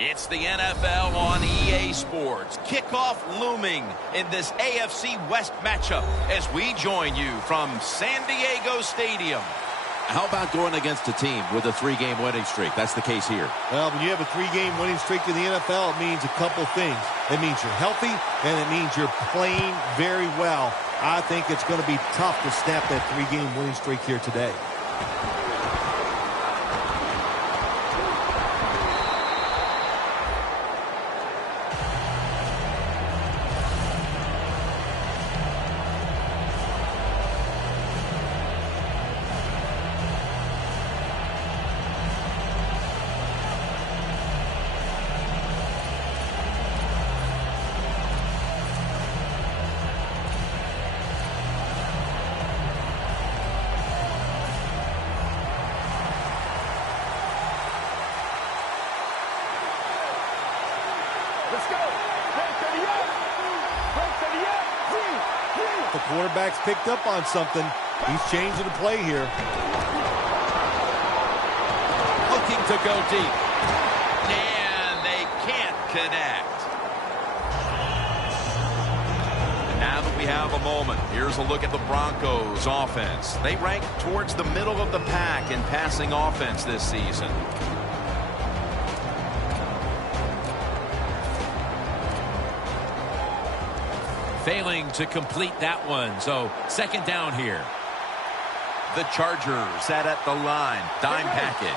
It's the NFL on EA Sports. Kickoff looming in this AFC West matchup as we join you from San Diego Stadium. How about going against a team with a 3-game winning streak? That's the case here. Well, when you have a 3-game winning streak in the NFL, it means a couple things. It means you're healthy, and it means you're playing very well. I think it's going to be tough to snap that 3-game winning streak here today. The quarterback's picked up on something. He's changing the play here. Looking to go deep. And they can't connect. And now that we have a moment, here's a look at the Broncos offense. They rank towards the middle of the pack in passing offense this season. Failing to complete that one, so second down here. The Chargers set at the line. Dime package.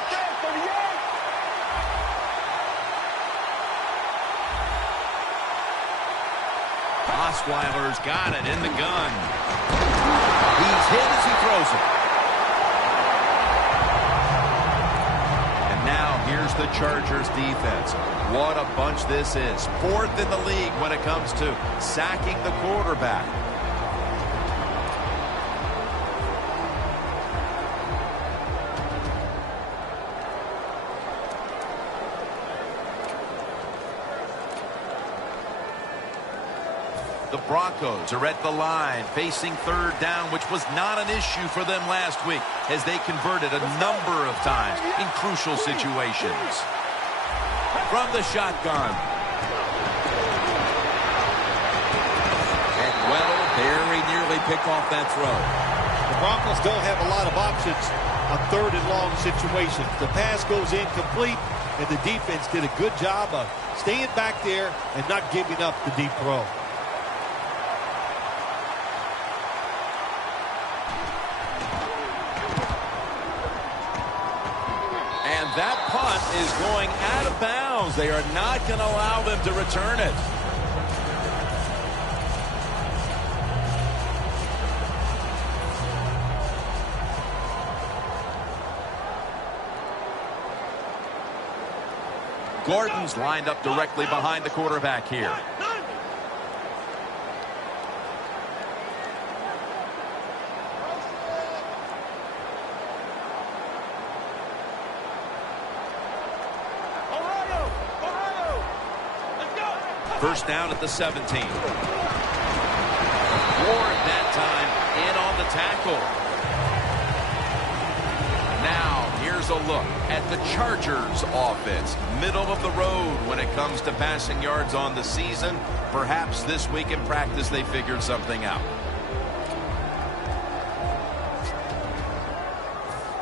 Osweiler's got it in the gun. He's hit as he throws it. And now here's the Chargers defense. What a bunch this is. 4th in the league when it comes to sacking the quarterback. The Broncos are at the line, facing 3rd down, which was not an issue for them last week as they converted a number of times in crucial situations. From the shotgun. And Weddle very nearly picked off that throw. The Broncos don't have a lot of options on 3rd and long situations. The pass goes incomplete, and the defense did a good job of staying back there and not giving up the deep throw. That punt is going out of bounds. They are not going to allow them to return it. Gordon's lined up directly behind the quarterback here. First down at the 17. Ward that time in on the tackle. Now here's a look at the Chargers offense. Middle of the road when it comes to passing yards on the season. Perhaps this week in practice they figured something out.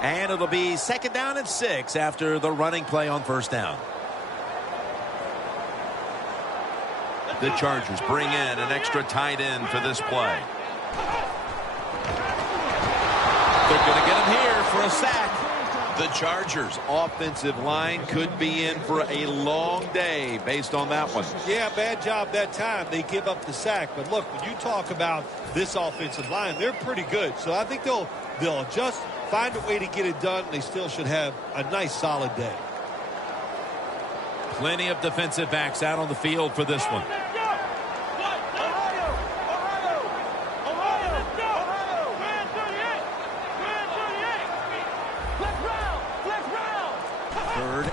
And it'll be 2nd down and 6 after the running play on 1st down. The Chargers bring in an extra tight end for this play. They're going to get him here for a sack. The Chargers offensive line could be in for a long day based on that one. Yeah, bad job that time. They give up the sack. But look, when you talk about this offensive line, they're pretty good. So I think they'll just find a way to get it done. They still should have a nice, solid day. Plenty of defensive backs out on the field for this one.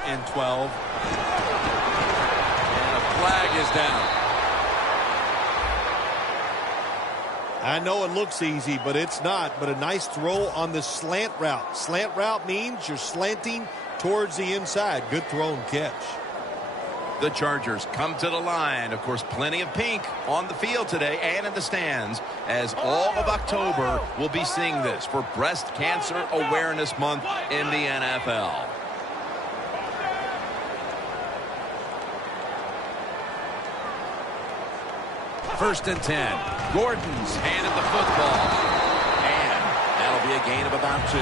And 12. And a flag is down. I know it looks easy, but it's not. But a nice throw on the slant route. Slant route means you're slanting towards the inside. Good throw and catch. The Chargers come to the line. Of course, plenty of pink on the field today and in the stands, as all of October will be seeing this for Breast Cancer Awareness Month in the NFL. First and 10. Gordon's handed the football. And that'll be a gain of about 2.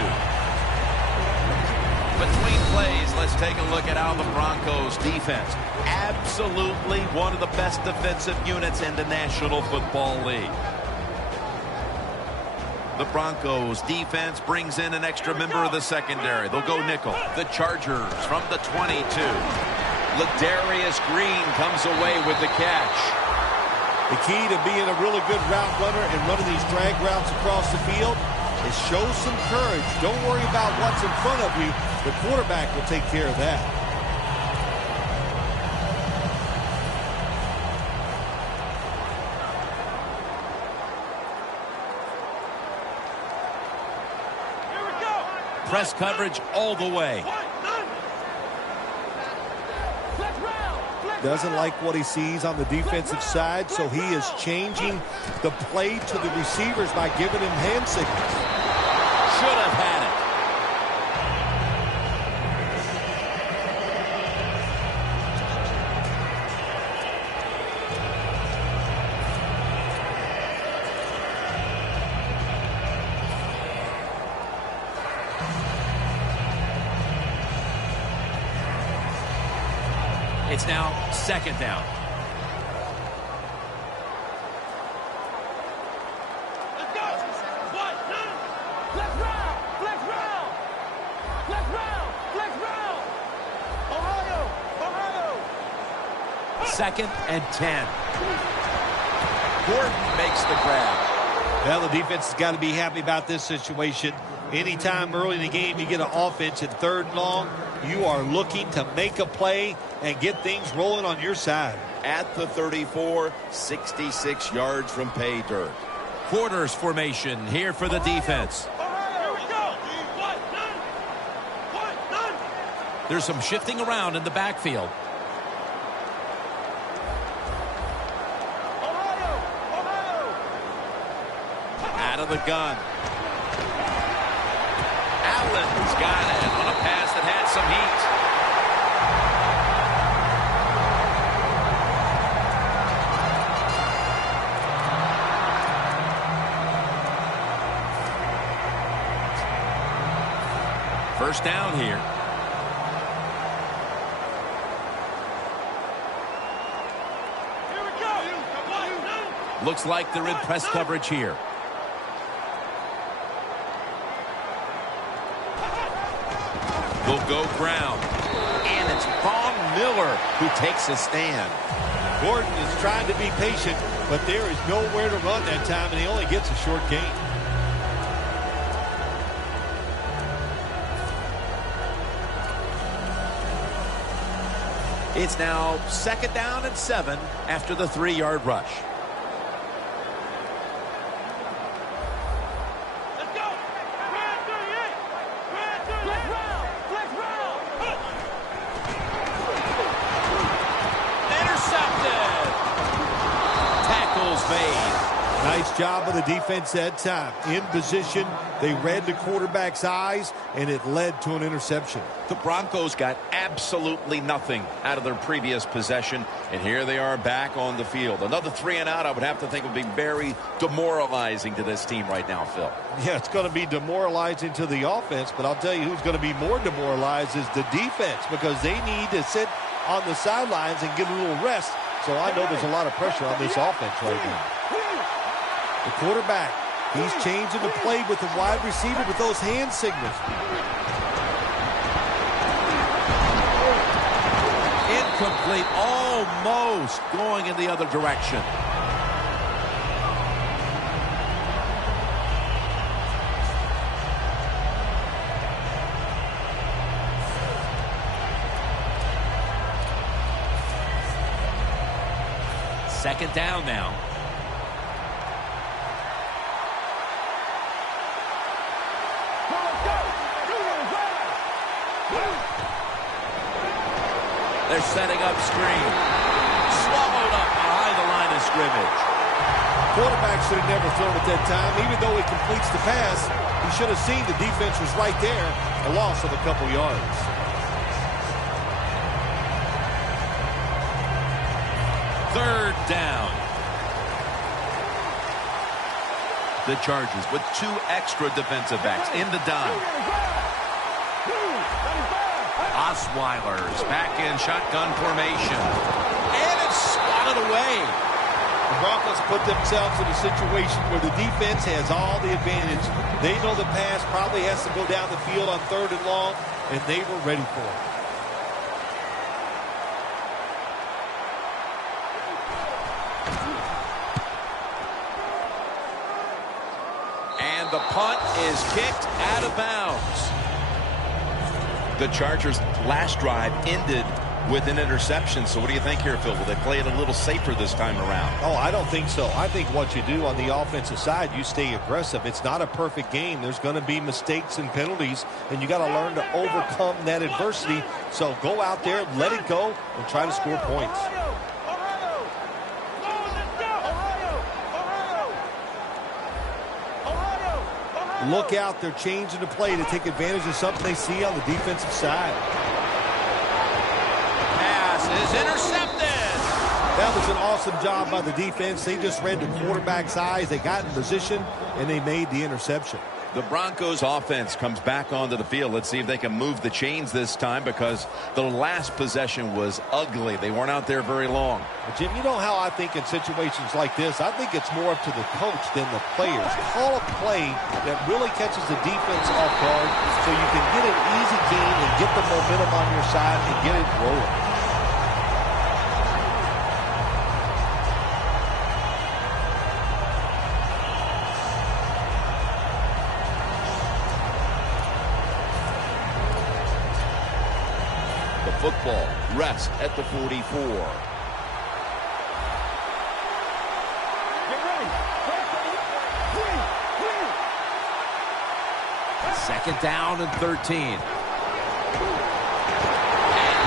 Between plays, let's take a look at how the Broncos defense, absolutely one of the best defensive units in the National Football League. The Broncos defense brings in an extra member of the secondary. They'll go nickel. The Chargers from the 22. Ladarius Green comes away with the catch. The key to being a really good route runner and running these drag routes across the field is show some courage. Don't worry about what's in front of you. The quarterback will take care of that. Here we go. Press coverage all the way. Doesn't like what he sees on the defensive side, so he is changing the play to the receivers by giving him hand signals. Should have had it. It's now second down. Let's go. One, two. Flex round. Flex round. Flex round. Flex round. Ohio. Ohio. Second and 10. Gordon makes the grab. Well, the defense has got to be happy about this situation. Anytime early in the game you get an offense at 3rd and long, you are looking to make a play and get things rolling on your side. At the 34, 66 yards from pay dirt. Quarters formation here for the defense. Here we go. One, none. There's some shifting around in the backfield. Ohio. Out of the gun. Allen's got it on a pass that had some heat. First down here. Here we go. One, Looks like they're in press coverage here. They'll go ground. And it's Von Miller who takes a stand. Gordon is trying to be patient, but there is nowhere to run that time, and he only gets a short gain. It's now second down and 7 after the 3-yard rush. let's go. Red 38. Flex round. Flex round. Intercepted. Tackles made. Nice job of the defense that time. In position, they read the quarterback's eyes, and it led to an interception. The Broncos got absolutely nothing out of their previous possession, and here they are back on the field. Another 3 and out, I would have to think, would be very demoralizing to this team right now, Phil. Yeah, it's going to be demoralizing to the offense, but I'll tell you who's going to be more demoralized is the defense, because they need to sit on the sidelines and get a little rest. So I know there's a lot of pressure on this offense right now. The quarterback, he's changing the play with the wide receiver with those hand signals. Incomplete, almost going in the other direction. Second down now. They're setting up screen. Swallowed up behind the line of scrimmage. Quarterback should have never thrown at that time. Even though he completes the pass, he should have seen the defense was right there. A loss of a couple yards. Third down. The Chargers with 2 extra defensive backs in the dime. Osweiler's back in shotgun formation. And it's swatted away. The Broncos put themselves in a situation where the defense has all the advantage. They know the pass probably has to go down the field on 3rd and long, and they were ready for it. And the punt is kicked out of bounds. The Chargers' last drive ended with an interception. So what do you think here, Phil? Will they play it a little safer this time around? Oh, I don't think so. I think what you do on the offensive side, you stay aggressive. It's not a perfect game. There's going to be mistakes and penalties, and you got to learn to overcome that adversity. So go out there, let it go, and try to score points. Look out, they're changing the play to take advantage of something they see on the defensive side. Pass is intercepted. That was an awesome job by the defense. They just read the quarterback's eyes. They got in position, and they made the interception. The Broncos offense comes back onto the field. Let's see if they can move the chains this time, because the last possession was ugly. They weren't out there very long. But Jim, you know how I think in situations like this, I think it's more up to the coach than the players. Call a play that really catches the defense off guard so you can get an easy game and get the momentum on your side and get it rolling. Football rests at the 44. Get ready. Second down and 13. And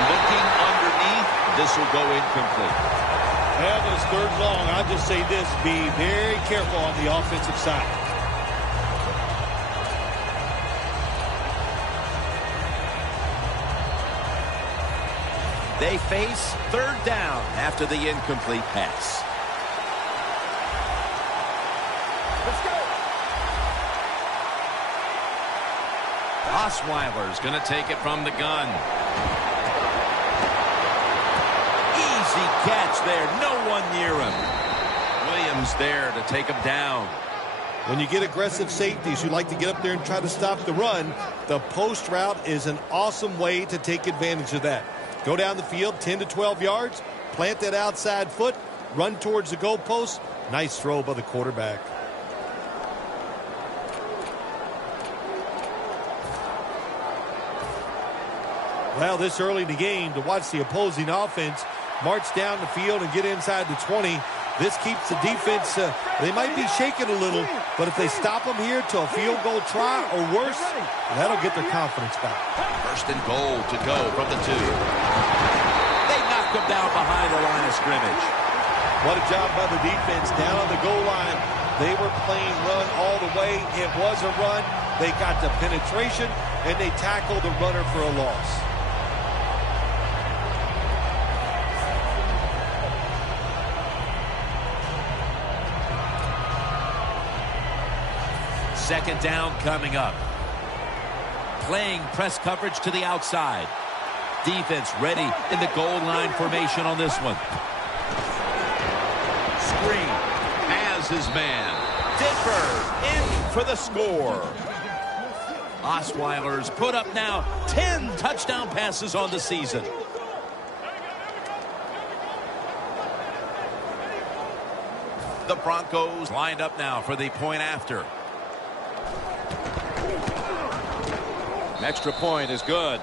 looking underneath, this will go incomplete. That was 3rd long. I'll just say this, be very careful on the offensive side. They face 3rd down after the incomplete pass. Let's go. Osweiler's going to take it from the gun. Easy catch there. No one near him. Williams there to take him down. When you get aggressive safeties, you like to get up there and try to stop the run. The post route is an awesome way to take advantage of that. Go down the field 10 to 12 yards, plant that outside foot, run towards the goalpost. Nice throw by the quarterback. Well, this early in the game, to watch the opposing offense march down the field and get inside the 20, this keeps the defense, they might be shaking a little, but if they stop them here to a field goal try or worse, that'll get their confidence back. 1st and goal to go from the 2. They knocked him down behind the line of scrimmage. What a job by the defense down on the goal line. They were playing run all the way. It was a run. They got the penetration, and they tackled the runner for a loss. Second down coming up. Playing press coverage to the outside. Defense ready in the goal line formation on this one. Screen has his man. Denver in for the score. Osweiler's put up now 10 touchdown passes on the season. The Broncos lined up now for the point after. Extra point is good.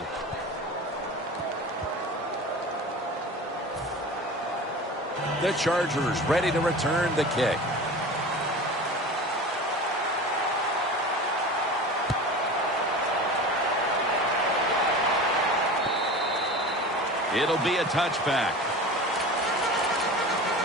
The Chargers ready to return the kick. It'll be a touchback.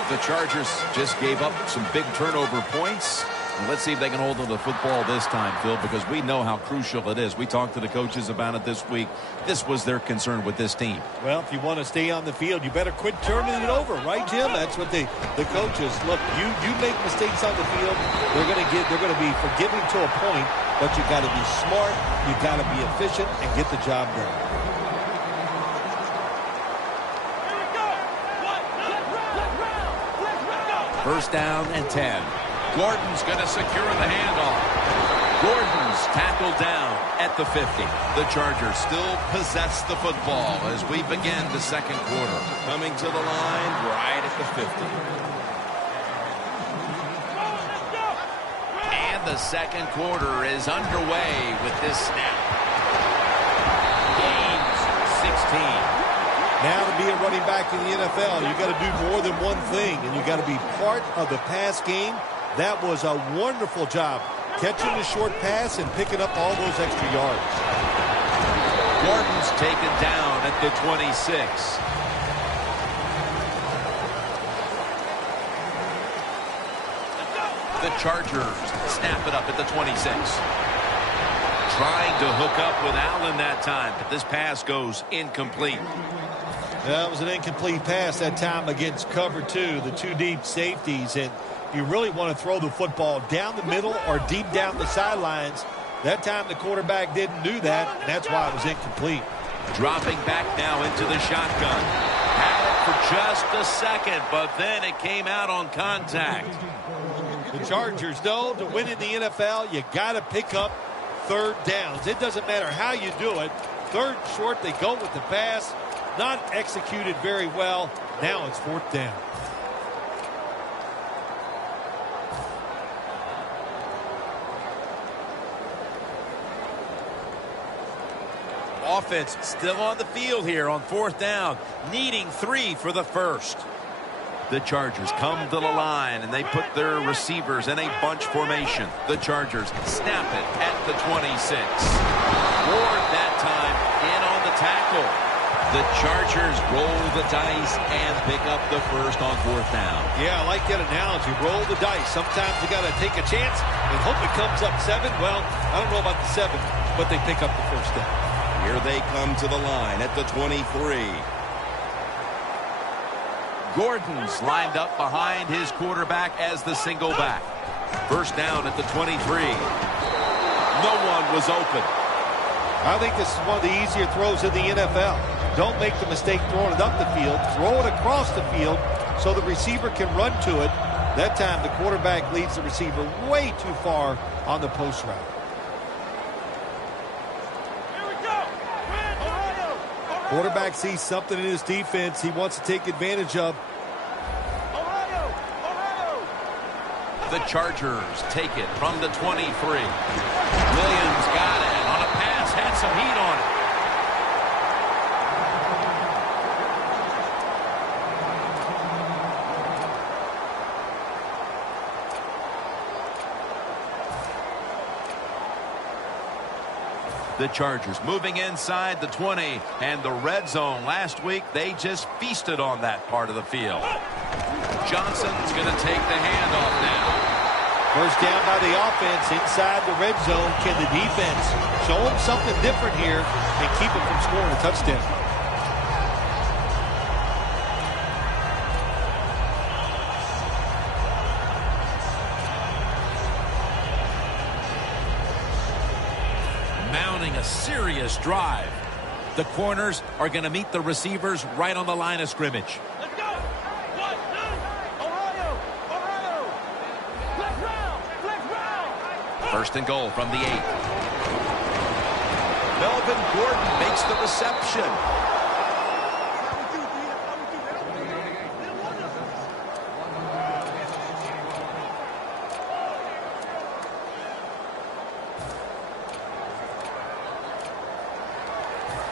The Chargers just gave up some big turnover points. Let's see if they can hold on to the football this time, Phil, because we know how crucial it is. We talked to the coaches about it this week. This was their concern with this team. Well, if you want to stay on the field, you better quit turning it over, right, Jim? That's what the coaches look. You make mistakes on the field, they're going to be forgiving to a point, but you got to be smart, you got to be efficient, and get the job done. First down and 10. Gordon's going to secure the handoff. Gordon's tackled down at the 50. The Chargers still possess the football as we begin the second quarter. Coming to the line right at the 50. And the second quarter is underway with this snap. Gains 16. Now to be a running back in the NFL, you got to do more than one thing, and you got to be part of the pass game. That was a wonderful job, catching the short pass and picking up all those extra yards. Gordon's taken down at the 26. The Chargers snap it up at the 26. Trying to hook up with Allen that time, but this pass goes incomplete. That was an incomplete pass that time against cover two, the two deep safeties, and you really want to throw the football down the middle or deep down the sidelines. That time the quarterback didn't do that, and that's why it was incomplete. Dropping back now into the shotgun. Had it for just a second, but then it came out on contact. The Chargers know to win in the NFL, you got to pick up third downs. It doesn't matter how you do it. Third short, they go with the pass. Not executed very well. Now it's fourth down. Offense still on the field here on fourth down, needing 3 for the first. The Chargers come to the line, and they put their receivers in a bunch formation. The Chargers snap it at the 26. Ward that time in on the tackle. The Chargers roll the dice and pick up the first on fourth down. Yeah, I like that analogy. Roll the dice. Sometimes you got to take a chance and hope it comes up 7. Well, I don't know about the 7, but they pick up the first down. Here they come to the line at the 23. Gordon's lined up behind his quarterback as the single back. First down at the 23. No one was open. I think this is one of the easier throws in the NFL. Don't make the mistake throwing it up the field. Throw it across the field so the receiver can run to it. That time the quarterback leads the receiver way too far on the post route. Quarterback sees something in his defense he wants to take advantage of. The Chargers take it from the 23. Williams got it on a pass, had some heat on it. The Chargers moving inside the 20 and the red zone. Last week, they just feasted on that part of the field. Johnson's going to take the handoff now. First down by the offense inside the red zone. Can the defense show them something different here and keep them from scoring a touchdown? Mounting a serious drive. The corners are going to meet the receivers right on the line of scrimmage. Let's go. 1, 2. Ohio. Flex round. First and goal from the 8. Melvin Gordon makes the reception.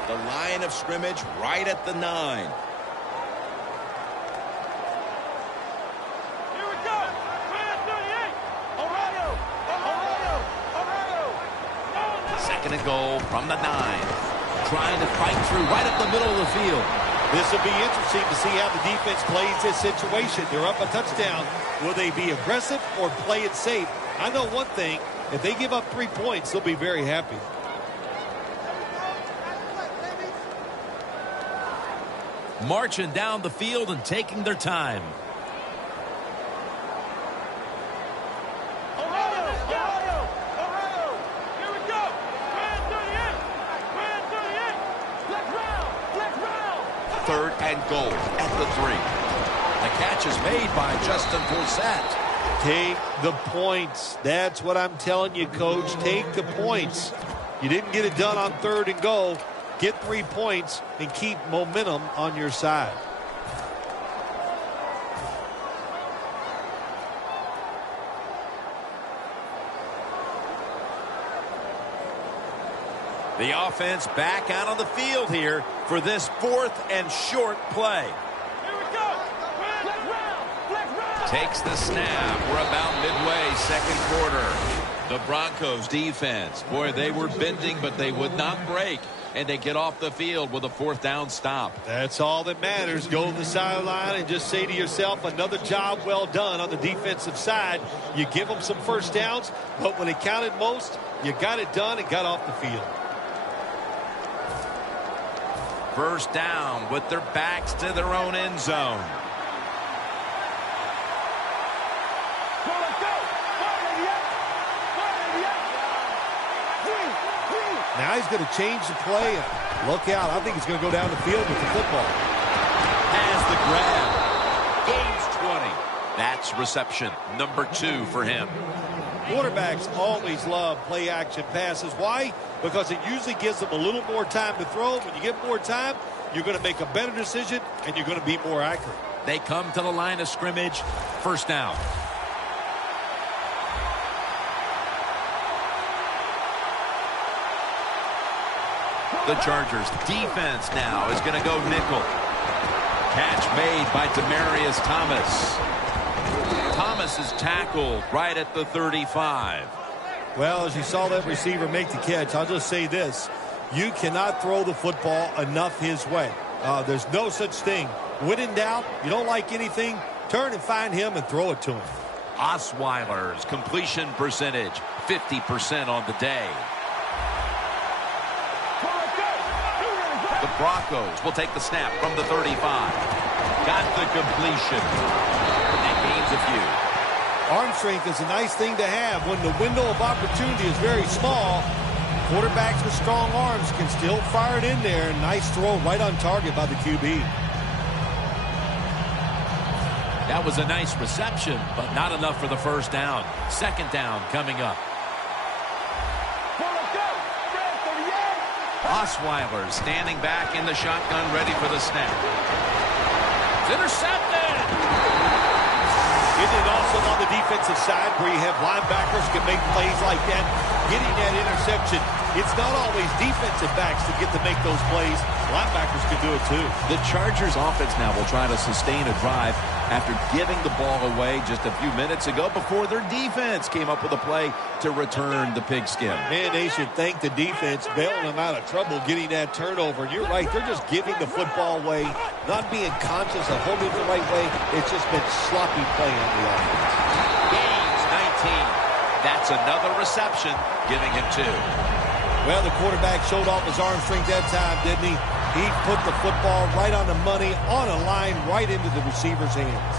The line of scrimmage right at the 9. Here we go. 38. Ohio. Second and goal from the 9. Trying to fight through right up the middle of the field. This will be interesting to see how the defense plays this situation. They're up a touchdown. Will they be aggressive or play it safe? I know one thing. If they give up 3 points, they'll be very happy. Marching down the field and taking their time. Third and goal at the 3. The catch is made by Justin Forsett. Take the points. That's what I'm telling you, Coach. Take the points. You didn't get it done on 3rd and goal. Get 3 points and keep momentum on your side. The offense back out on the field here for this 4th and short play. Here we go. Flex round. Takes the snap. We're about midway, 2nd quarter. The Broncos defense, boy, they were bending, but they would not break. And they get off the field with a 4th down stop. That's all that matters. Go to the sideline and just say to yourself, another job well done on the defensive side. You give them some 1st downs, but when it counted most, you got it done and got off the field. 1st down with their backs to their own end zone. Now he's going to change the play. And look out. I think he's going to go down the field with the football. Has the grab. Gains 20. That's reception number 2 for him. Quarterbacks always love play-action passes. Why? Because it usually gives them a little more time to throw. When you get more time, you're going to make a better decision, and you're going to be more accurate. They come to the line of scrimmage. 1st down. The Chargers defense now is going to go nickel. Catch made by Demaryius Thomas. Thomas is tackled right at the 35. Well, as you saw that receiver make the catch, I'll just say this. You cannot throw the football enough his way. There's no such thing. When in doubt, you don't like anything, turn and find him and throw it to him. Osweiler's completion percentage, 50% on the day. The Broncos will take the snap from the 35. Got the completion. And gains a few. Arm strength is a nice thing to have. When the window of opportunity is very small, quarterbacks with strong arms can still fire it in there. Nice throw right on target by the QB. That was a nice reception, but not enough for the 1st down. 2nd down coming up. Osweiler standing back in the shotgun, ready for the snap. It's intercepted. Isn't it awesome on the defensive side where you have linebackers can make plays like that? Getting that interception. It's not always defensive backs that get to make those plays. Linebackers can do it too. The Chargers offense now will try to sustain a drive after giving the ball away just a few minutes ago before their defense came up with a play to return the pigskin. Man, they should thank the defense bailing them out of trouble getting that turnover. And you're right, they're just giving the football away, not being conscious of holding it the right way. It's just been sloppy play on the offense. Gains 19. That's another reception, giving him 2. Well, the quarterback showed off his arm strength that time, didn't he? He put the football right on the money, on a line, right into the receiver's hands.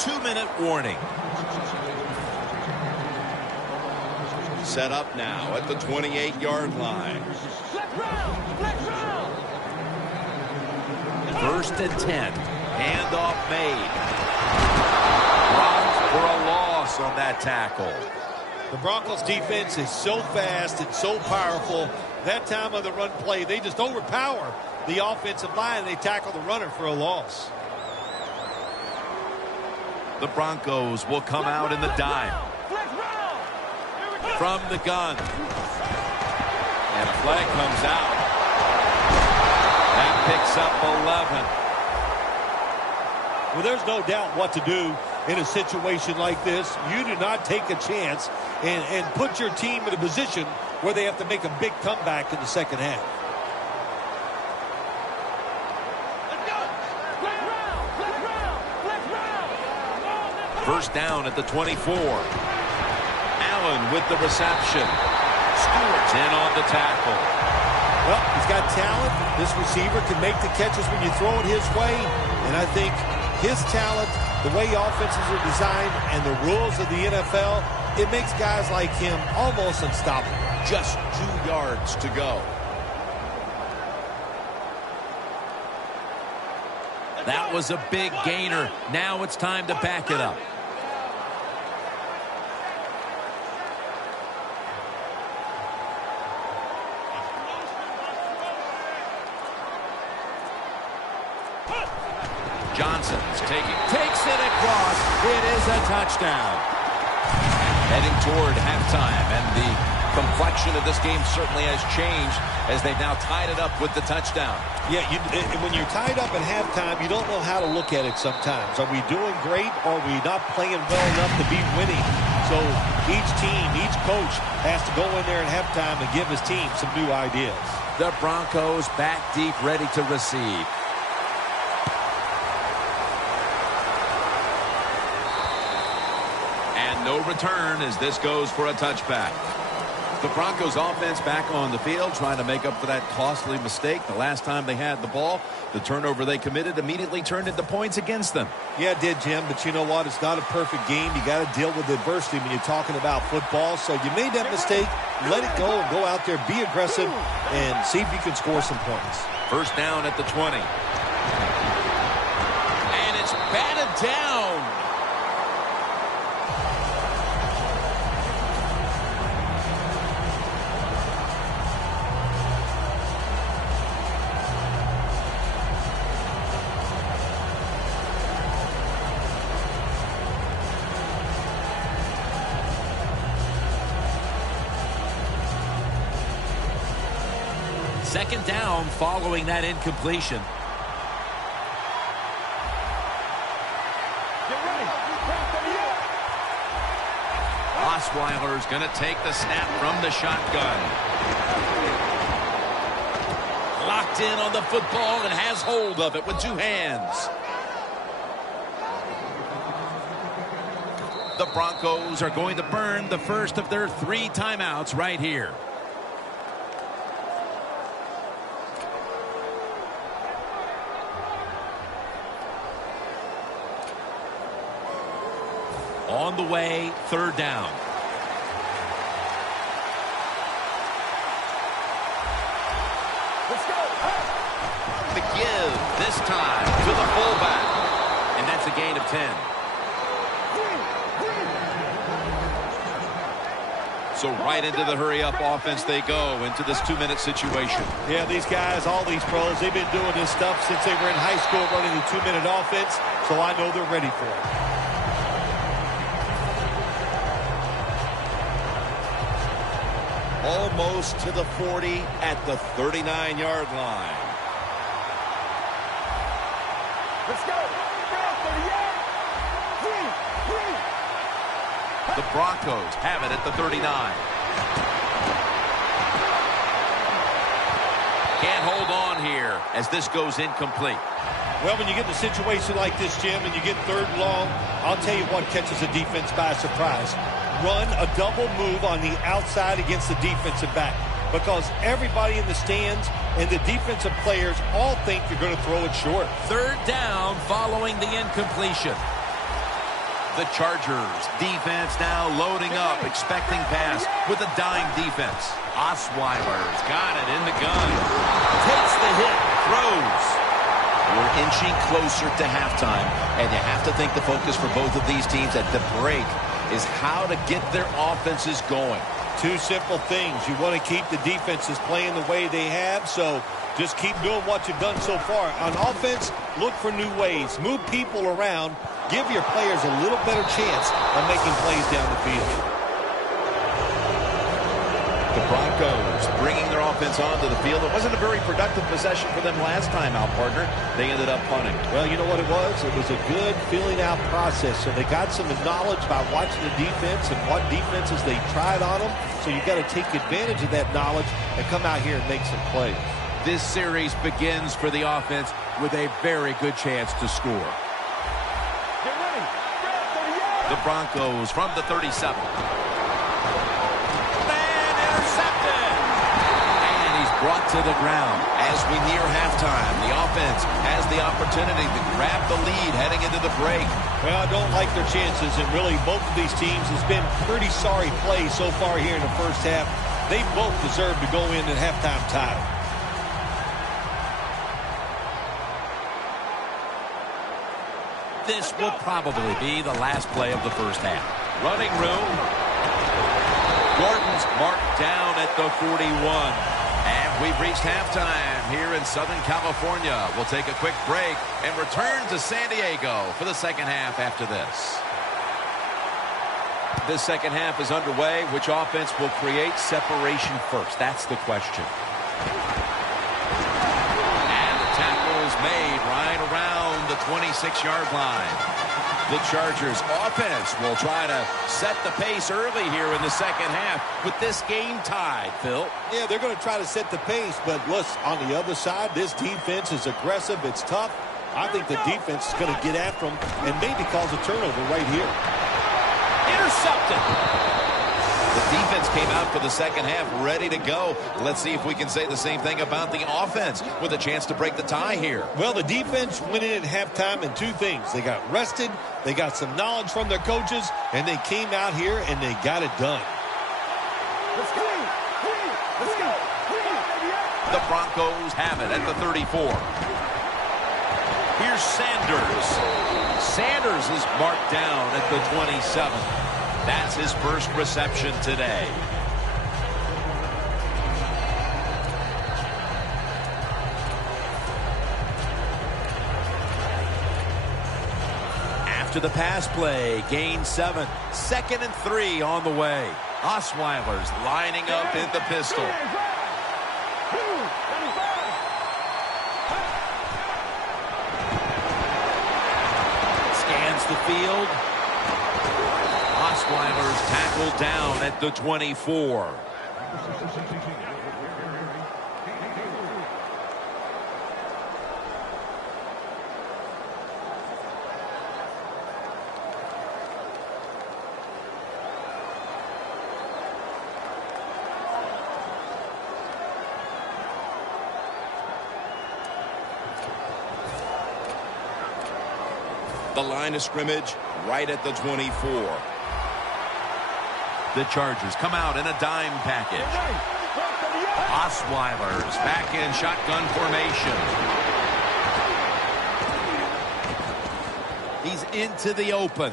2-minute warning. Set up now at the 28-yard line. First and 10. Handoff made. Brought for a loss on that tackle. The Broncos defense is so fast and so powerful. That time of the run play, they just overpower the offensive line. They tackle the runner for a loss. The Broncos will come out in the dime. From the gun. And a flag comes out. That picks up 11. Well, there's no doubt what to do in a situation like this. You do not take a chance and put your team in a position where they have to make a big comeback in the second half. First down at the 24. Allen with the reception. Stewart's in on the tackle. Well, he's got talent. This receiver can make the catches when you throw it his way. And I think his talent, the way offenses are designed, and the rules of the NFL, it makes guys like him almost unstoppable. Just 2 yards to go. That was a big gainer. Now it's time to back it up. Johnson's takes it across. It is a touchdown. Heading toward halftime, and the complexion of this game certainly has changed as they've now tied it up with the touchdown. Yeah, when you're tied up at halftime, you don't know how to look at it sometimes. Are we doing great, or are we not playing well enough to be winning? So each team, each coach has to go in there at halftime and give his team some new ideas. The Broncos back deep, ready to receive. No return as this goes for a touchback. The Broncos offense back on the field trying to make up for that costly mistake the last time they had the ball. The turnover they committed immediately turned into points against them. Yeah, it did, Jim, but you know what? It's not a perfect game. You got to deal with adversity when you're talking about football. So you made that mistake, let it go, and go out there, be aggressive, and see if you can score some points. First down at the 20. And it's batted down. Second down following that incompletion. Get ready. Osweiler's going to take the snap from the shotgun. Locked in on the football and has hold of it with 2 hands. The Broncos are going to burn the first of their 3 timeouts right here. On the way, third down. Let's go. The give this time to the fullback. And that's a gain of 10. So right into the hurry-up offense they go into this 2-minute situation. Yeah, these guys, all these pros, they've been doing this stuff since they were in high school running the 2-minute offense, so I know they're ready for it. Almost to the 40 at the 39-yard line. Let's go. The Broncos have it at the 39. Can't hold on here as this goes incomplete. Well, when you get in a situation like this, Jim, and you get 3rd and long, I'll tell you what catches a defense by surprise. Run a double move on the outside against the defensive back, because everybody in the stands and the defensive players all think you're going to throw it short. Third down following the incompletion. The Chargers defense now loading up, expecting pass with a dime defense. Osweiler's got it in the gun. Takes the hit, throws. We're inching closer to halftime, and you have to think the focus for both of these teams at the break is how to get their offenses going. 2 simple things. You want to keep the defenses playing the way they have, so just keep doing what you've done so far. On offense, look for new ways. Move people around. Give your players a little better chance of making plays down the field. The Broncos bringing their offense onto the field. It wasn't a very productive possession for them last time out, partner. They ended up punting. Well, you know what it was? It was a good filling out process. So they got some knowledge by watching the defense and what defenses they tried on them. So you got to take advantage of that knowledge and come out here and make some plays. This series begins for the offense with a very good chance to score. Get ready. The Broncos from the 37. And intercepted. And he's brought to the ground. As we near halftime, the offense has the opportunity to grab the lead heading into the break. Well, I don't like their chances, and really both of these teams has been pretty sorry play so far here in the first half. They both deserve to go in at halftime tied. This will probably be the last play of the first half. Running room. Gordon's marked down at the 41. And we've reached halftime here in Southern California. We'll take a quick break and return to San Diego for the second half after this. This second half is underway. Which offense will create separation first? That's the question. And the tackle's made right around the 26-yard line. The Chargers offense will try to set the pace early here in the second half with this game tied, Phil. Yeah, they're going to try to set the pace, but listen, on the other side, this defense is aggressive. It's tough. I think the defense is going to get after them and maybe cause a turnover right here. Intercepted. The defense came out for the second half ready to go. Let's see if we can say the same thing about the offense with a chance to break the tie here. Well, the defense went in at halftime in two things. They got rested, they got some knowledge from their coaches, and they came out here and they got it done. Let's go. Let's go. The Broncos have it at the 34. Here's Sanders. Sanders is marked down at the 27. That's his first reception today. After the pass play, gain 7. 2nd and 3 on the way. Osweiler's lining up in the pistol. Scans the field. Osweiler's tackled down at the 24. The line of scrimmage right at the 24. The Chargers come out in a dime package. Osweiler's back in shotgun formation. He's into the open.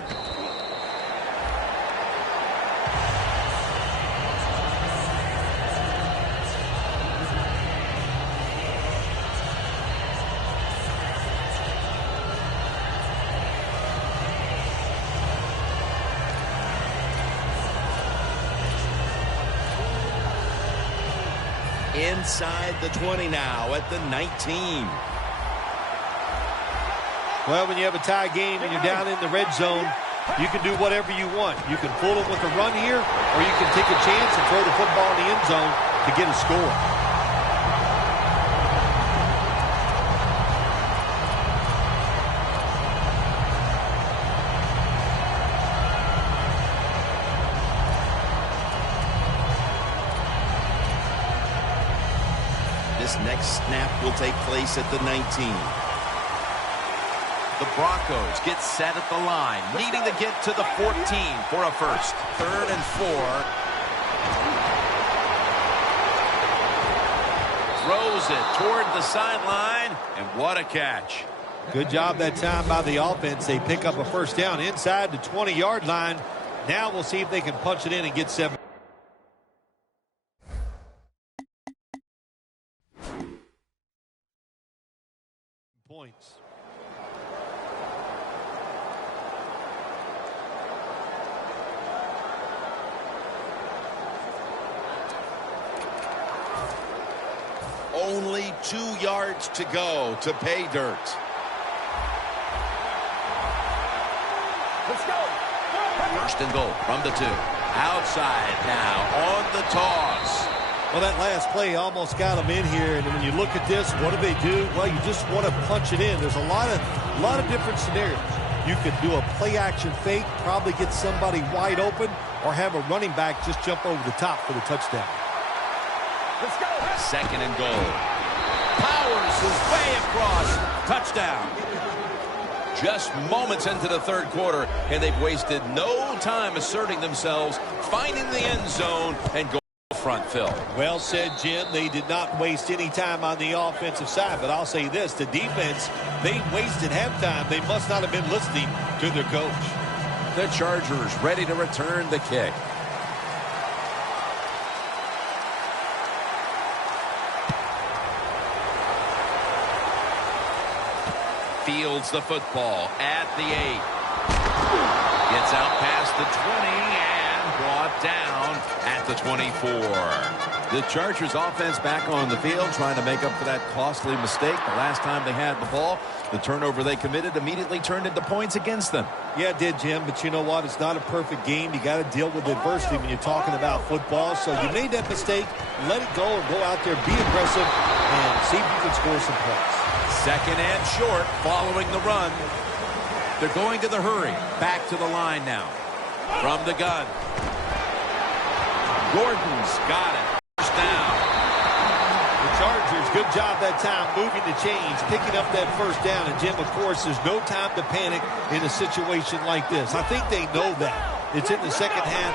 Inside the 20 now at the 19. Well, when you have a tie game and you're down in the red zone, you can do whatever you want. You can fool them with a run here, or you can take a chance and throw the football in the end zone to get a score. This next snap will take place at the 19. The Broncos get set at the line, needing to get to the 14 for a first. 3rd and 4. Throws it toward the sideline, and what a catch. Good job that time by the offense. They pick up a first down inside the 20-yard line. Now we'll see if they can punch it in and get 7 points. Only 2 yards to go to pay dirt. Let's go. 1st and goal from the 2. Outside now on the toss. Well, that last play almost got them in here, and when you look at this, what do? Well, you just want to punch it in. There's a lot of different scenarios. you can do a play-action fake, probably get somebody wide open, or have a running back just jump over the top for the touchdown. Let's go. Second and goal. Powers is way across. Touchdown. Just moments into the third quarter, and they've wasted no time asserting themselves, finding the end zone, and going front, Phil. Well said, Jim. They did not waste any time on the offensive side, but I'll say this, the defense, they wasted halftime. They must not have been listening to their coach. The Chargers ready to return the kick. Fields the football at the 8. Gets out past the 20 and brought down at the 24. The Chargers offense back on the field trying to make up for that costly mistake. The last time they had the ball, the turnover they committed immediately turned into points against them. Yeah, it did, Jim, but you know what? It's not a perfect game. You got to deal with adversity when you're talking about football. So you made that mistake, let it go, and go out there, be aggressive, and see if you can score some points. Second and short following the run. They're going to the hurry. Back to the line now. From the gun. Gordon's got it. First down. The Chargers, good job that time moving the chains, picking up that first down. And, Jim, of course, there's no time to panic in a situation like this. I think they know that. It's in the second half.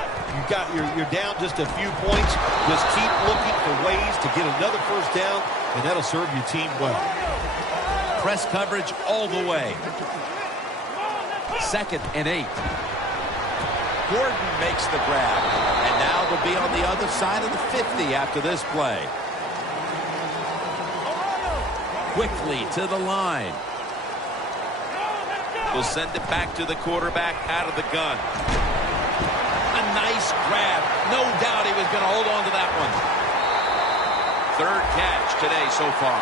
You're down just a few points. Just keep looking for ways to get another first down, and that'll serve your team well. Press coverage all the way. Second and 8. Gordon makes the grab. And now they'll be on the other side of the 50 after this play. Quickly to the line. We'll send it back to the quarterback out of the gun. A nice grab. No doubt he was going to hold on to that one. Third catch today so far.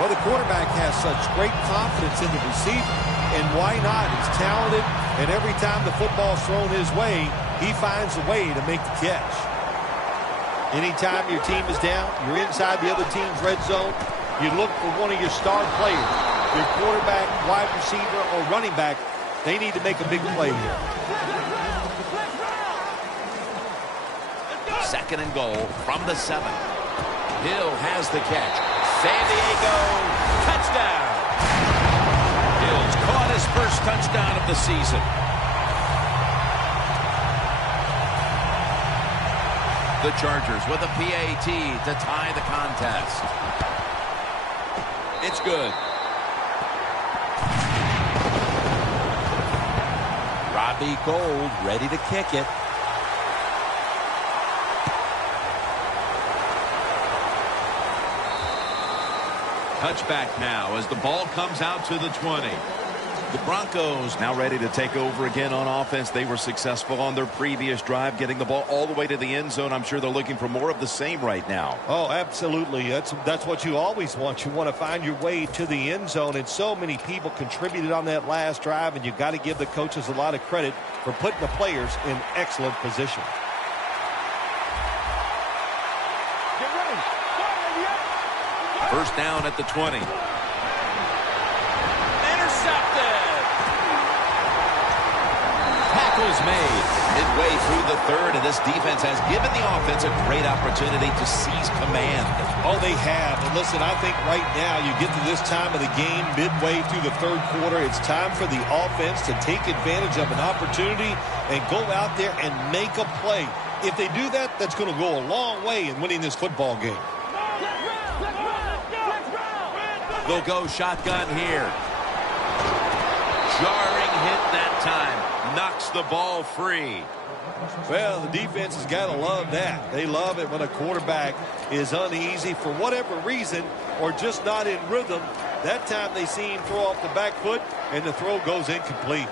Well, the quarterback has such great confidence in the receiver, and why not? He's talented, and every time the football's thrown his way, he finds a way to make the catch. Anytime your team is down, you're inside the other team's red zone, you look for one of your star players, your quarterback, wide receiver, or running back. They need to make a big play here. Second and goal from the 7. Hill has the catch. San Diego, touchdown. Hill's caught his first touchdown of the season. The Chargers with a PAT to tie the contest. It's good. Robbie Gould ready to kick it. Touchback now as the ball comes out to the 20. The Broncos now ready to take over again on offense. They were successful on their previous drive, getting the ball all the way to the end zone. I'm sure they're looking for more of the same right now. Oh, absolutely. That's what you always want. You want to find your way to the end zone, and so many people contributed on that last drive, and you've got to give the coaches a lot of credit for putting the players in excellent position. First down at the 20. Intercepted. Tackles made. Midway through the third, and this defense has given the offense a great opportunity to seize command. Oh, they have. And listen, I think right now you get to this time of the game, midway through the third quarter, it's time for the offense to take advantage of an opportunity and go out there and make a play. If they do that, that's going to go a long way in winning this football game. They'll go shotgun here. Jarring hit that time. Knocks the ball free. Well, the defense has got to love that. They love it when a quarterback is uneasy for whatever reason or just not in rhythm. That time they see him throw off the back foot, and the throw goes incomplete.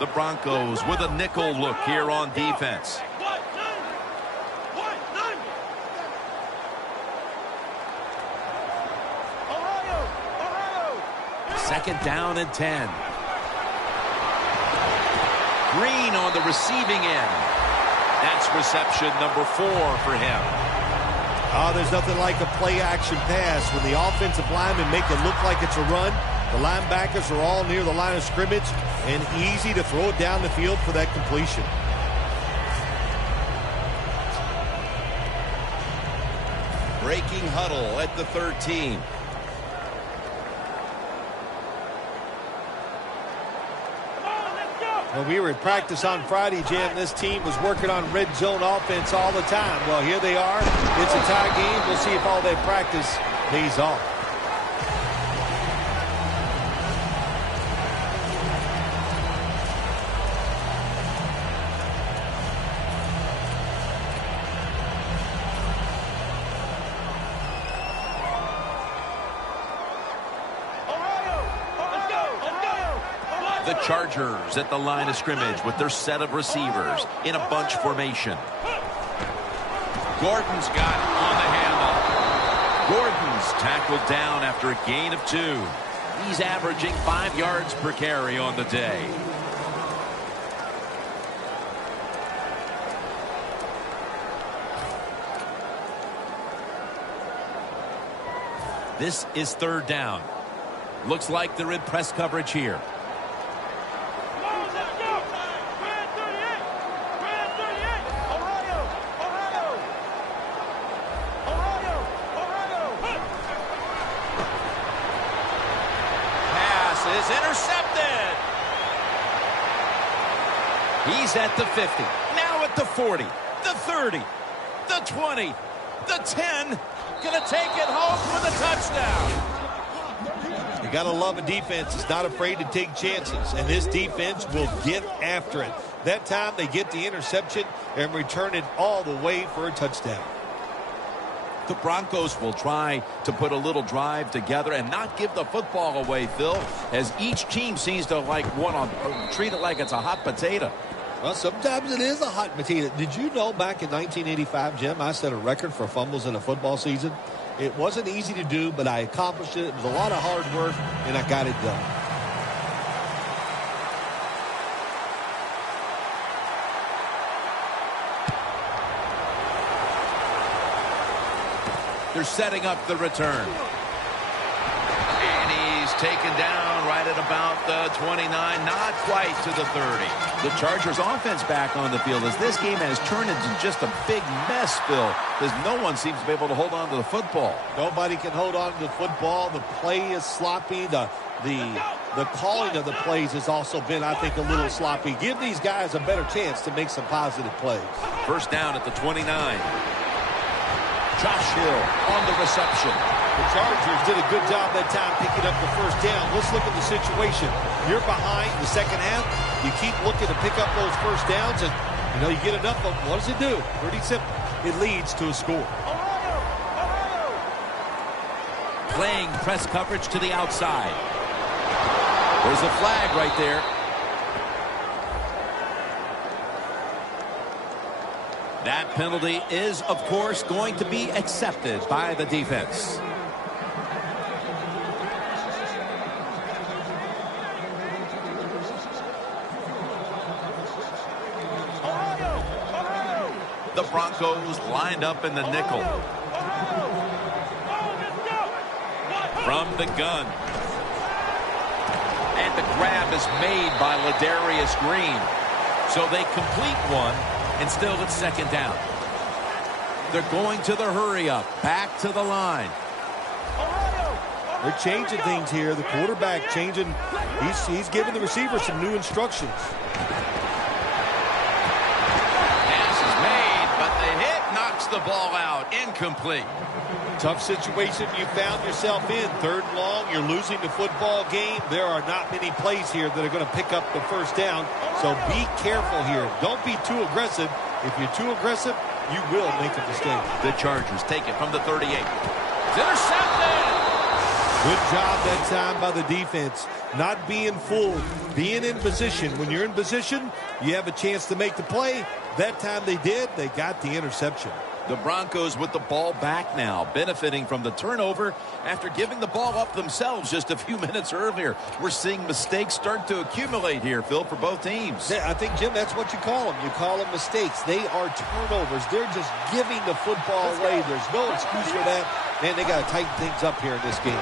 The Broncos with a nickel look here on defense. Second down and 10. Green on the receiving end. That's reception number 4 for him. Oh, there's nothing like a play-action pass. When the offensive linemen make it look like it's a run, The linebackers are all near the line of scrimmage and easy to throw it down the field for that completion. Breaking huddle at the 13. When we were at practice on Friday, Jim, this team was working on red zone offense all the time. Well, here they are. It's a tie game. We'll see if all that practice pays off. The Chargers at the line of scrimmage with their set of receivers in a bunch formation. Gordon's got on the handle. Gordon's tackled down after a gain of 2. He's averaging 5 yards per carry on the day. This is 3rd down. Looks like they're in press coverage here. Is intercepted. He's at the 50. Now at the 40. The 30. The 20. The 10. Gonna take it home for the touchdown. You gotta love a defense that's not afraid to take chances, and this defense will get after it. That time they get the interception and return it all the way for a touchdown. The Broncos will try to put a little drive together and not give the football away, Phil, as each team seems to want to treat it like it's a hot potato. Well, sometimes it is a hot potato. Did you know back in 1985, Jim, I set a record for fumbles in a football season? It wasn't easy to do, but I accomplished it. It was a lot of hard work, and I got it done. They're setting up the return. And he's taken down right at about the 29, not quite to the 30. The Chargers offense back on the field as this game has turned into just a big mess, Phil, because no one seems to be able to hold on to the football. Nobody can hold on to the football. The play is sloppy. The calling of the plays has also been, I think, a little sloppy. Give these guys a better chance to make some positive plays. 1st down at the 29. Josh Hill on the reception. The Chargers did a good job that time picking up the 1st down. Let's look at the situation. You're behind the 2nd half. You keep looking to pick up those 1st downs, and you get enough of them. What does it do? Pretty simple. It leads to a score. Playing press coverage to the outside. There's a flag right there. That penalty is, of course, going to be accepted by the defense. The Broncos lined up in the nickel. From the gun. And the grab is made by Ladarius Green. So they complete one. And still it's 2nd down. They're going to the hurry up. Back to the line. They're changing things here. The quarterback changing. He's giving the receiver some new instructions. Pass is made, but the hit knocks the ball out. Incomplete. Tough situation you found yourself in. 3rd and long. You're losing the football game. There are not many plays here that are going to pick up the 1st down. So be careful here. Don't be too aggressive. If you're too aggressive, you will make a mistake. The Chargers take it from the 38. It's intercepted. Good job that time by the defense. Not being fooled. Being in position. When you're in position, you have a chance to make the play. That time they did. They got the interception. The Broncos with the ball back now, benefiting from the turnover after giving the ball up themselves just a few minutes earlier. We're seeing mistakes start to accumulate here, Phil, for both teams. I think, Jim, that's what you call them. You call them mistakes. They are turnovers. They're just giving the football away. There's no excuse for that. Man, they got to tighten things up here in this game.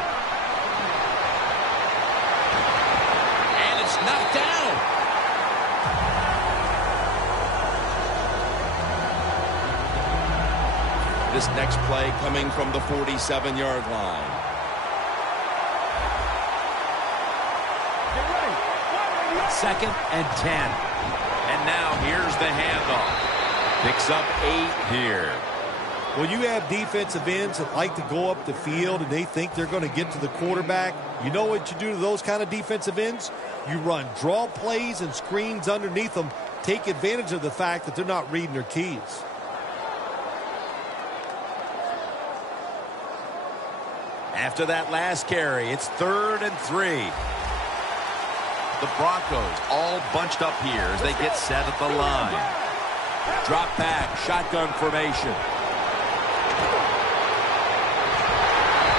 This next play coming from the 47-yard line. Second and 10. And now here's the handoff. Picks up 8 here. When you have defensive ends that like to go up the field and they think they're going to get to the quarterback, you know what you do to those kind of defensive ends? You run draw plays and screens underneath them. Take advantage of the fact that they're not reading their keys. After that last carry, it's 3rd and 3. The Broncos all bunched up here as they get set at the line. Drop back, shotgun formation.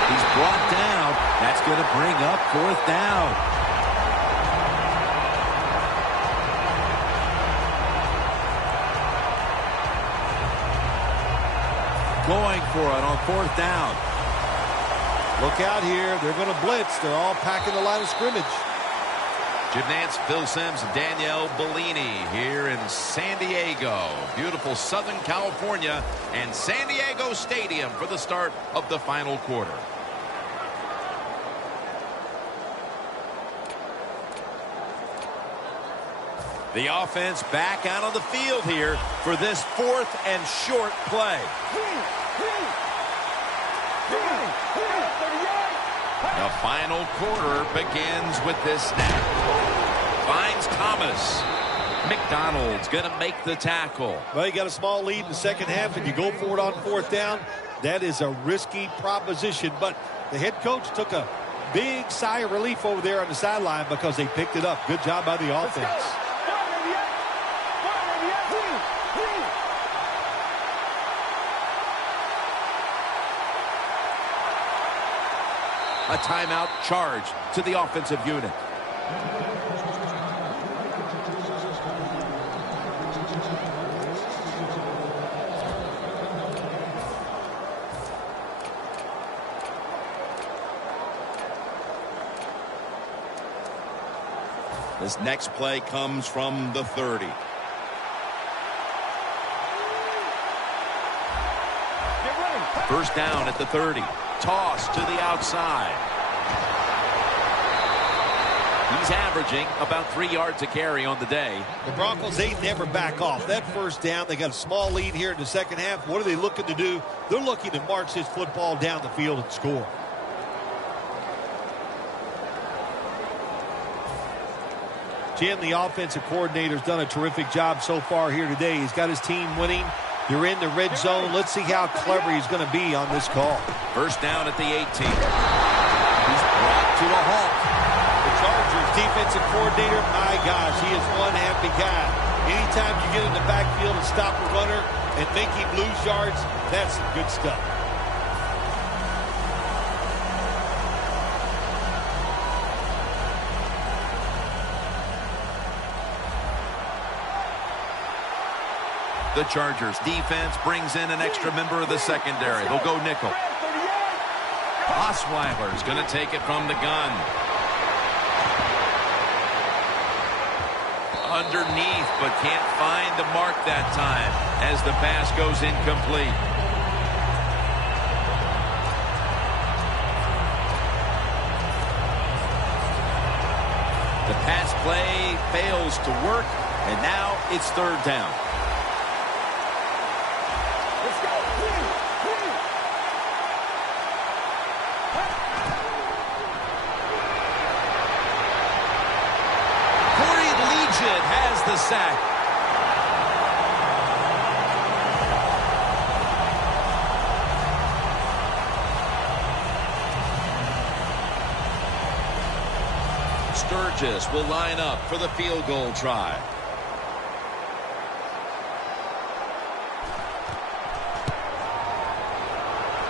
He's brought down. That's going to bring up 4th down. Going for it on 4th down. Look out here. They're going to blitz. They're all packing the line of scrimmage. Jim Nance, Phil Simms, and Danielle Bellini here in San Diego. Beautiful Southern California and San Diego Stadium for the start of the final quarter. The offense back out on the field here for this 4th and short play. The final quarter begins with this snap. Finds Thomas. McDonald's going to make the tackle. Well, you got a small lead in the second half, and you go for it on 4th down. That is a risky proposition, but the head coach took a big sigh of relief over there on the sideline because they picked it up. Good job by the offense. A timeout charge to the offensive unit. This next play comes from the 30. First down at the 30. Toss to the outside. He's averaging about 3 yards a carry on the day. The Broncos, they never back off. That first down, they got a small lead here in the second half. What are they looking to do? They're looking to march this football down the field and score. Jim, the offensive coordinator, has done a terrific job so far here today. He's got his team winning. You're in the red zone. Let's see how clever he's going to be on this call. First down at the 18. He's brought to a halt. The Chargers defensive coordinator, my gosh, he is one happy guy. Anytime you get in the backfield and stop a runner and make him lose yards, that's some good stuff. The Chargers defense brings in an extra member of the secondary. They'll go nickel. Osweiler's going to take it from the gun. Underneath, but can't find the mark that time as the pass goes incomplete. The pass play fails to work, and now it's 3rd down. Has the sack. Sturgis will line up for the field goal try.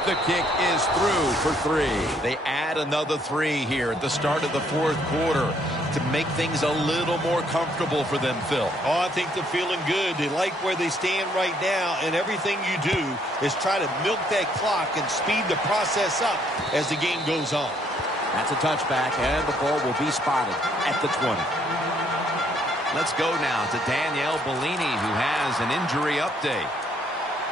The kick is through for 3. They add another 3 here at the start of the 4th quarter to make things a little more comfortable for them, Phil. Oh, I think they're feeling good. They like where they stand right now, and everything you do is try to milk that clock and speed the process up as the game goes on. That's a touchback, and the ball will be spotted at the 20. Let's go now to Danielle Bellini, who has an injury update.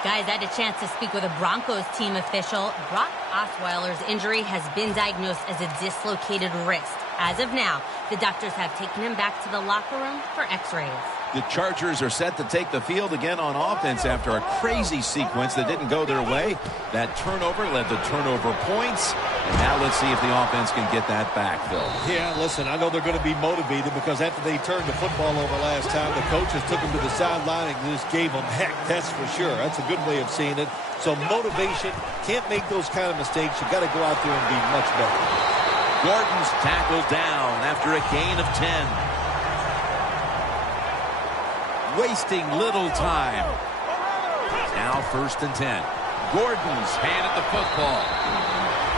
Guys, I had a chance to speak with a Broncos team official. Brock Osweiler's injury has been diagnosed as a dislocated wrist. As of now, the doctors have taken him back to the locker room for x-rays. The Chargers are set to take the field again on offense after a crazy sequence that didn't go their way. That turnover led to turnover points. And now let's see if the offense can get that back, Phil. Yeah, listen, I know they're going to be motivated because after they turned the football over last time, the coaches took them to the sideline and just gave them heck, that's for sure. That's a good way of seeing it. So motivation, can't make those kind of mistakes. You got to go out there and be much better. Gordon's tackled down after a gain of 10. Wasting little time. Now 1st and 10. Gordon's handed the football.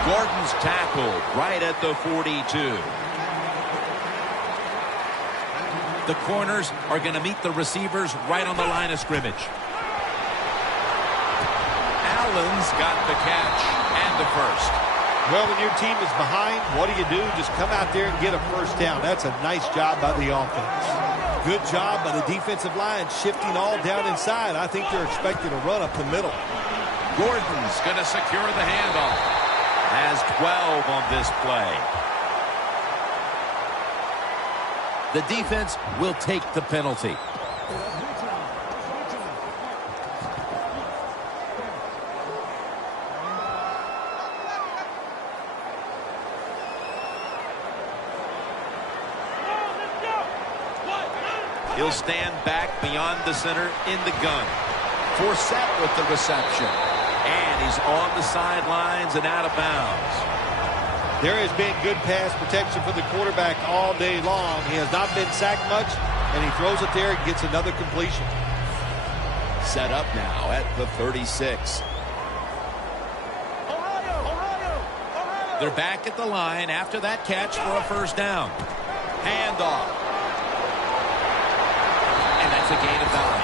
Gordon's tackled right at the 42. The corners are going to meet the receivers right on the line of scrimmage. Allen's got the catch and the first. Well, when your team is behind, what do? Just come out there and get a first down. That's a nice job by the offense. Good job by the defensive line shifting all down inside. I think they're expecting a run up the middle. Gordon's going to secure the handoff. Has 12 on this play. The defense will take the penalty. He'll stand back beyond the center in the gun. Forsett with the reception. And he's on the sidelines and out of bounds. There has been good pass protection for the quarterback all day long. He has not been sacked much, and he throws it there and gets another completion. Set up now at the 36. They're back at the line after that catch for a first down. Handoff. And that's a gain of 9.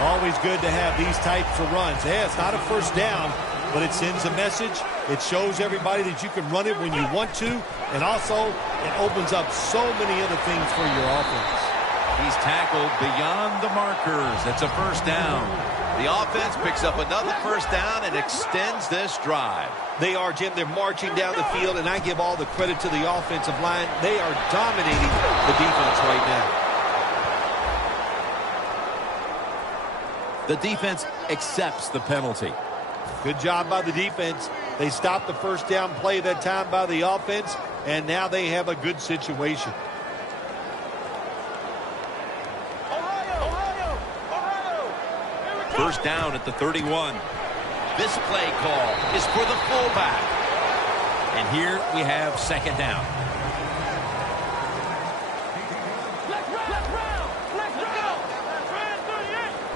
Always good to have these types of runs. Yeah, it's not a first down, but it sends a message. It shows everybody that you can run it when you want to, and also it opens up so many other things for your offense. He's tackled beyond the markers. It's a first down. The offense picks up another first down and extends this drive. They are, Jim. They're marching down the field, and I give all the credit to the offensive line. They are dominating the defense right now. The defense accepts the penalty. Good job by the defense. They stopped the first down play that time by the offense, and now they have a good situation. First down at the 31. This play call is for the fullback. And here we have second down.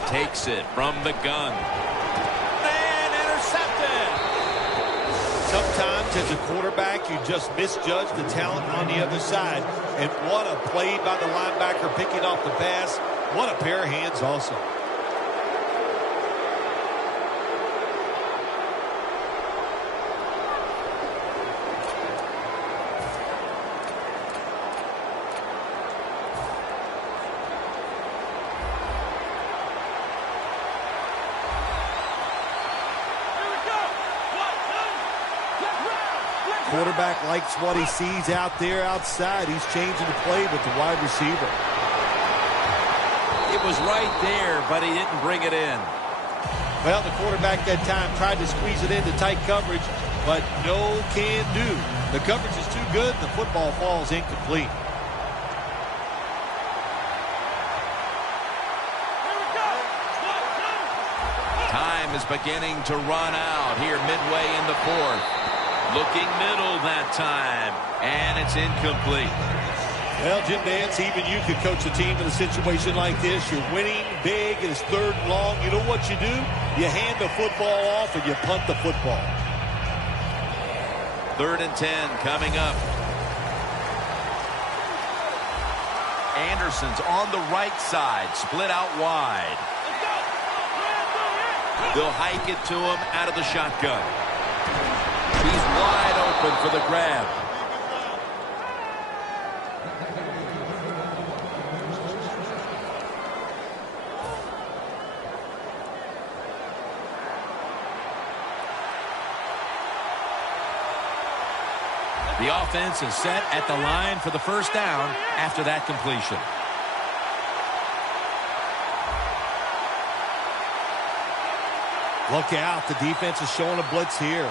Takes it from the gun. And intercepted. Sometimes as a quarterback, you just misjudge the talent on the other side. And what a play by the linebacker picking off the pass. What a pair of hands also. Quarterback likes what he sees out there outside. He's changing the play with the wide receiver. It was right there, but he didn't bring it in. Well, the quarterback that time tried to squeeze it into tight coverage, but no can do. The coverage is too good. The football falls incomplete. Time is beginning to run out here midway in the fourth. Looking middle that time, and it's incomplete. Well, Jim Nance, even you could coach a team in a situation like this. You're winning big, and it's 3rd and long. You know what you do? You hand the football off, and you punt the football. 3rd and 10 coming up. Anderson's on the right side, split out wide. They'll hike it to him out of the shotgun. He's wide open for the grab. The offense is set at the line for the first down after that completion. Look out. The defense is showing a blitz here.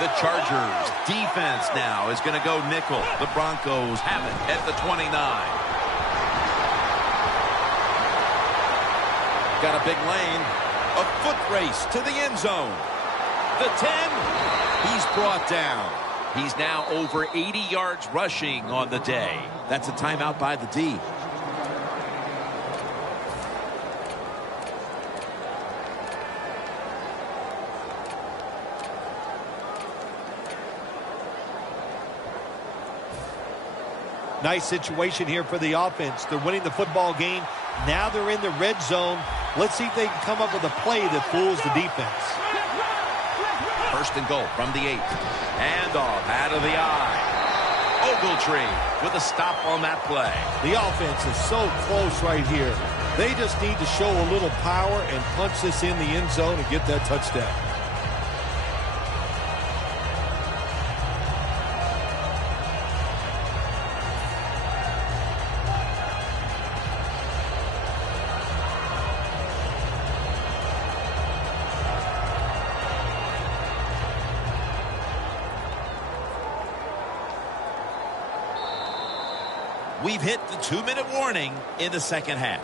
The Chargers defense now is going to go nickel. The Broncos have it at the 29. Got a big lane. A foot race to the end zone. The 10. He's brought down. He's now over 80 yards rushing on the day. That's a timeout by the D. Nice situation here for the offense. They're winning the football game. Now they're in the red zone. Let's see if they can come up with a play that fools the defense. First and goal from the 8. Handoff out of the eye. Ogletree with a stop on that play. The offense is so close right here. They just need to show a little power and punch this in the end zone and get that touchdown. We've hit the 2-minute warning in the second half.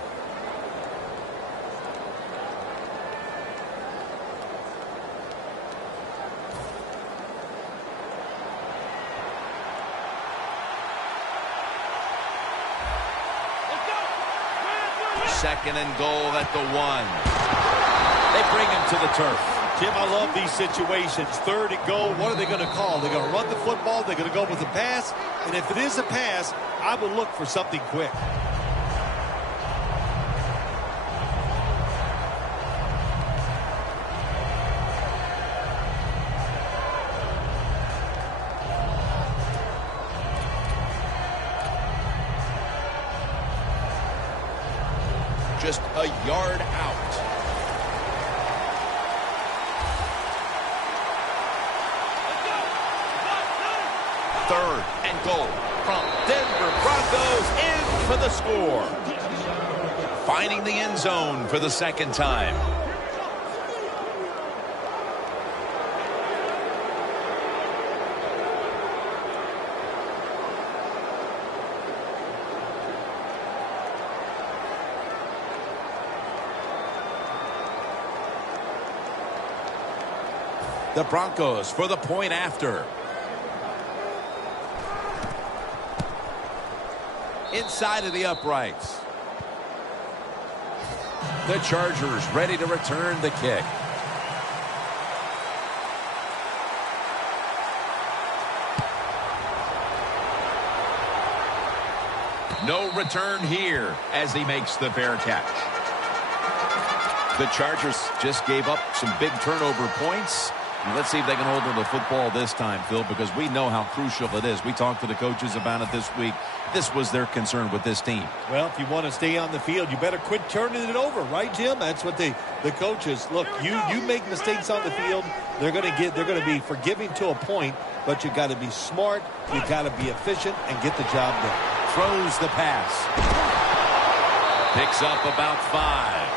Second and goal at the 1. They bring him to the turf. Jim, I love these situations. Third and goal, what are they going to call? They're going to run the football. They're going to go with a pass. And if it is a pass, I would look for something quick. Just a yard out. Third and goal from Denver Broncos in for the score. Finding the end zone for the second time. The Broncos for the point after. Inside of the uprights. The Chargers ready to return the kick. No return here as he makes the fair catch. The Chargers just gave up some big turnover points. And let's see if they can hold on to the football this time, Phil, because we know how crucial it is. We talked to the coaches about it this week. This was their concern with this team. Well, if you want to stay on the field, you better quit turning it over, right, Jim? That's what the coaches look. You make mistakes on the field, they're going to be forgiving to a point, but you got to be smart, you got to be efficient, and get the job done. Throws the pass. Picks up about 5.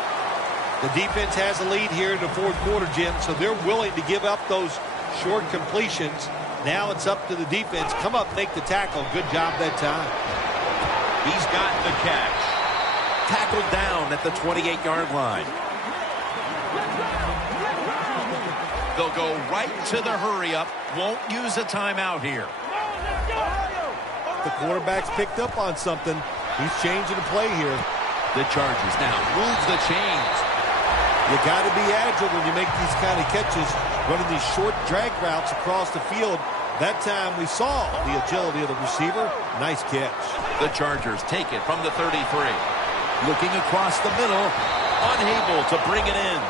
The defense has a lead here in the fourth quarter, Jim, so they're willing to give up those short completions. Now it's up to the defense. Come up, make the tackle. Good job that time. He's got the catch. Tackled down at the 28-yard line. They'll go right to the hurry-up. Won't use a timeout here. The quarterback's picked up on something. He's changing the play here. The Chargers now moves the chains. You got to be agile when you make these kind of catches, running these short drag routes across the field. That time we saw the agility of the receiver. Nice catch. The Chargers take it from the 33. Looking across the middle, unable to bring it in.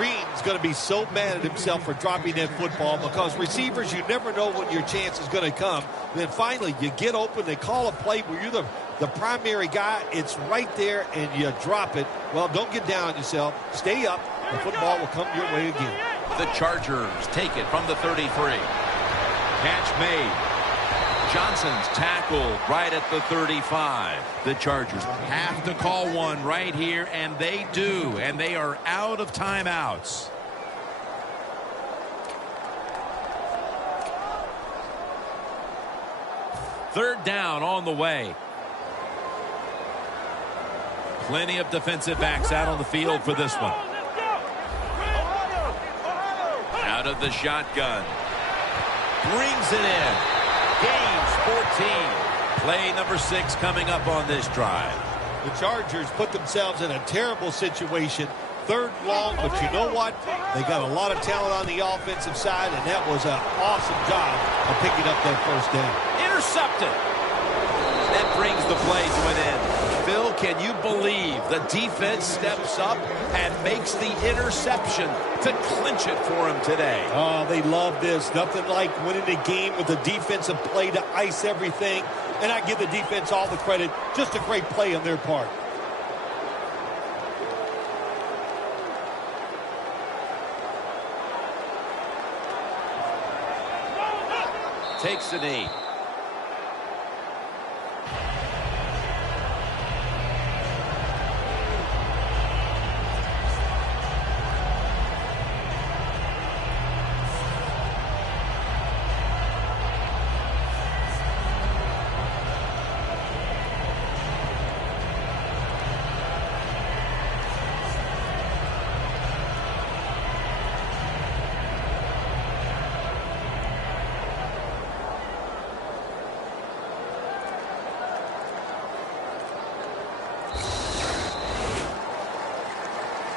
Green's going to be so mad at himself for dropping that football because receivers, you never know when your chance is going to come. Then finally, you get open, they call a play where you're the the primary guy, it's right there, and you drop it. Well, don't get down on yourself. Stay up. The football will come your way again. The Chargers take it from the 33. Catch made. Johnson's tackled right at the 35. The Chargers have to call one right here, and they do, and they are out of timeouts. Third down on the way. Plenty of defensive backs out on the field for this one. Out of the shotgun. Brings it in. Gains 14. Play number 6 coming up on this drive. The Chargers put themselves in a terrible situation. Third long, but you know what? They got a lot of talent on the offensive side, and that was an awesome job of picking up that first down. Intercepted. That brings the play to an end. Phil, can you believe the defense steps up and makes the interception to clinch it for him today? Oh, they love this. Nothing like winning the game with a defensive play to ice everything. And I give the defense all the credit. Just a great play on their part. Takes a knee.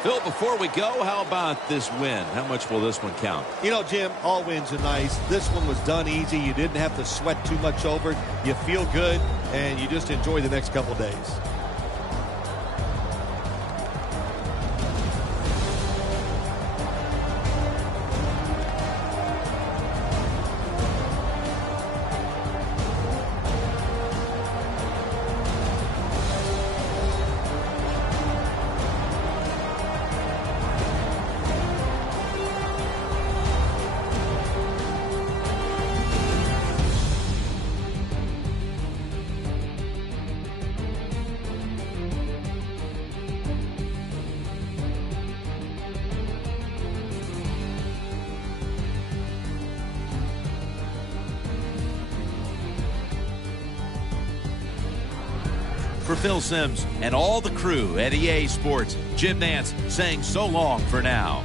Phil, before we go, how about this win? How much will this one count? You know, Jim, all wins are nice. This one was done easy. You didn't have to sweat too much over it. You feel good, and you just enjoy the next couple days. For Phil Simms and all the crew at EA Sports, Jim Nantz saying so long for now.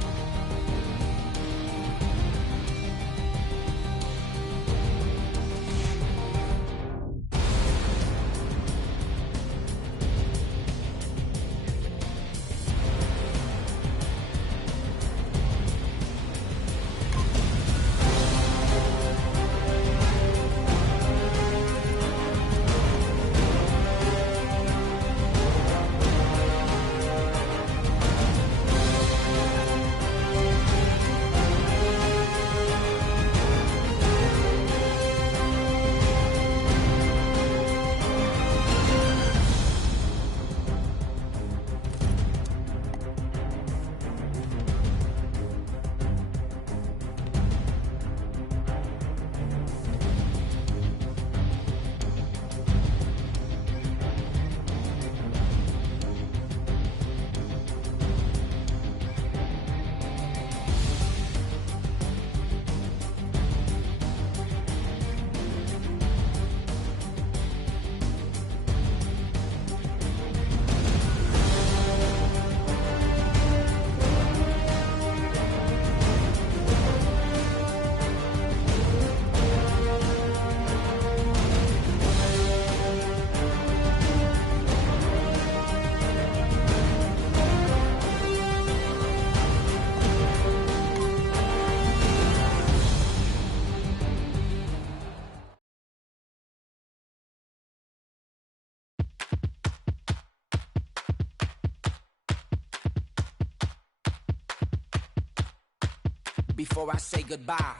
Before I say goodbye,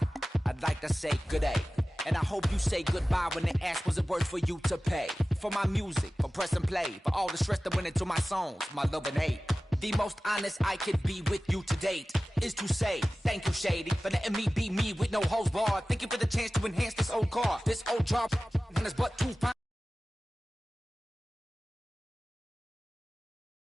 I'd like to say good day. And I hope you say goodbye when they ask was it worth for you to pay. for my music, for press and play, for all the stress that went into my songs, my love and hate. The most honest I could be with you to date is to say thank you, Shady, for letting me be me with no hoes barred. Thank you for the chance to enhance this old car, this old job, and it's but too fine.